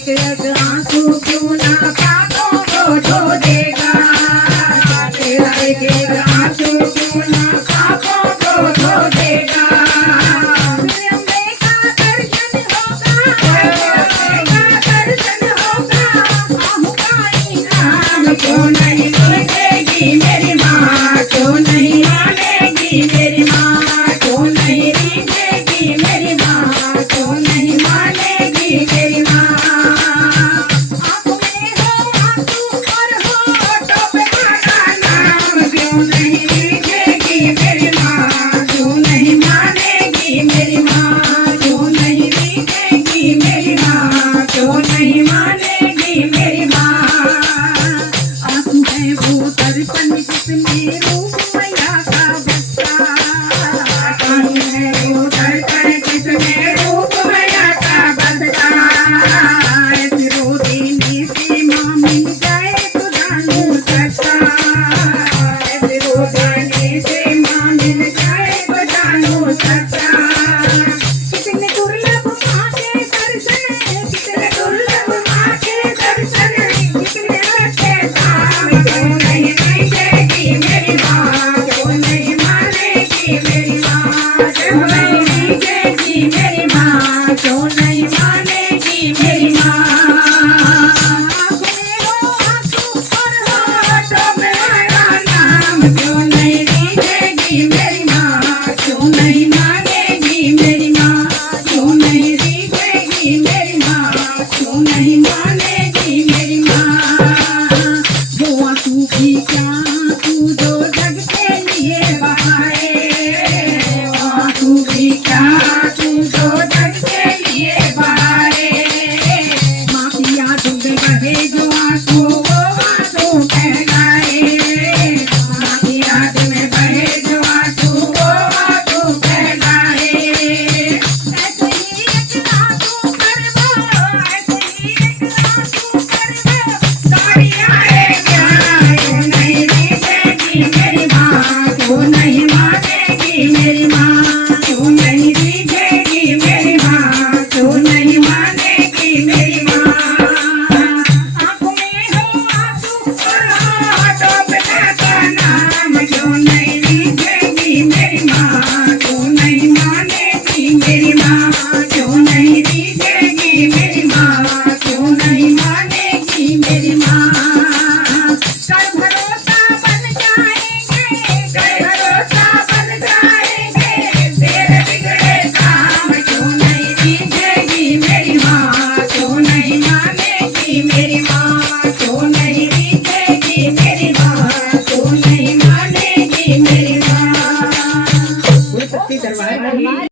एक एक आंसू क्यों ना पापों को धो देगा, तेरा एक एक आंसू क्यों ना पापों को धो देगा। अम्बे का दर्शन होगा, अम्बे का दर्शन होगा, आहूँगा इनाम क्यों नहीं देगी मेरी माँ, क्यों नहीं मानेगी मेरी माँ, क्यों नहीं देगी मेरी माँ, क्यों नहीं मानेगी मेरी माँ। आँखों में हो आंसू और होठों पे मांगा नाम, क्यों नहीं देगी मेरी माँ, क्यों नहीं मानेगी मेरी माँ, क्यों नहीं देगी मेरी माँ, क्यों नहीं मानेगी मेरी माँ। आंसू है वो दर्पण जिसमें रूप मैया का बसता, आंसू है वो दर्पण जिसमें रूप मैया का बसता। ऐसे रो देने से माँ मिल जाए तो जानू सकता, ऐसे रो देने से माँ मिल जाए तो जानू सकता। कितने दुर्लभ माँ के दर्शन, कितने दुर्लभ माँ के दर्शन, कितने अच्छे दाम, क्यों नहीं देगी मेरी माँ, क्यों नहीं मानेगी मेरी माँ, क्यों नहीं देगी मेरी माँ, क्यों नहीं मानेगी मेरी माँ। आँखों में हो आंसू और होठों में मेरा नाम, क्यों नहीं देगी मेरी माँ, क्यों नहीं मानेगी मेरी माँ, क्यों नहीं देगी मेरी माँ, क्यों नहीं मानेगी मेरी माँ। वो आंसू भी क्या आंसू जो जग के लिए बहाए, वो आंसू भी क्या आंसू जो जग के लिए बहाए। माँ की यादों में बहे जो आंसू वो आंसू कहलाए, माँ की याद में बहे जो आंसू वो आंसू कहलाए। ऐसे ही एक आंसू कर वो, ऐसे ही एक आंसू कर वो, साड़ी आए क्या, क्यों नहीं देगी मेरी माँ, क्यों नहीं मानेगी मेरी माँ, क्यों नहीं देगी मेरी माँ, क्यों नहीं मानेगी मेरी माँ। आँखों में हो आंसू और होठों पे ऐसा नाम, क्यों नहीं देगी मेरी माँ, क्यों नहीं मानेगी मेरी माँ, क्यों नहीं देगी मेरी माँ, क्यों नहीं मानेगी मेरी माँ। कर भरोसा बन जाएंगे, कर भरोसा बन जाएंगे, तेरे बिगड़े काम, क्यों नहीं देगी मेरी माँ, क्यों नहीं मानेगी मेरी माँ, क्यों नहीं देगी मेरी माँ, क्यों नहीं मानेगी मेरी माँ।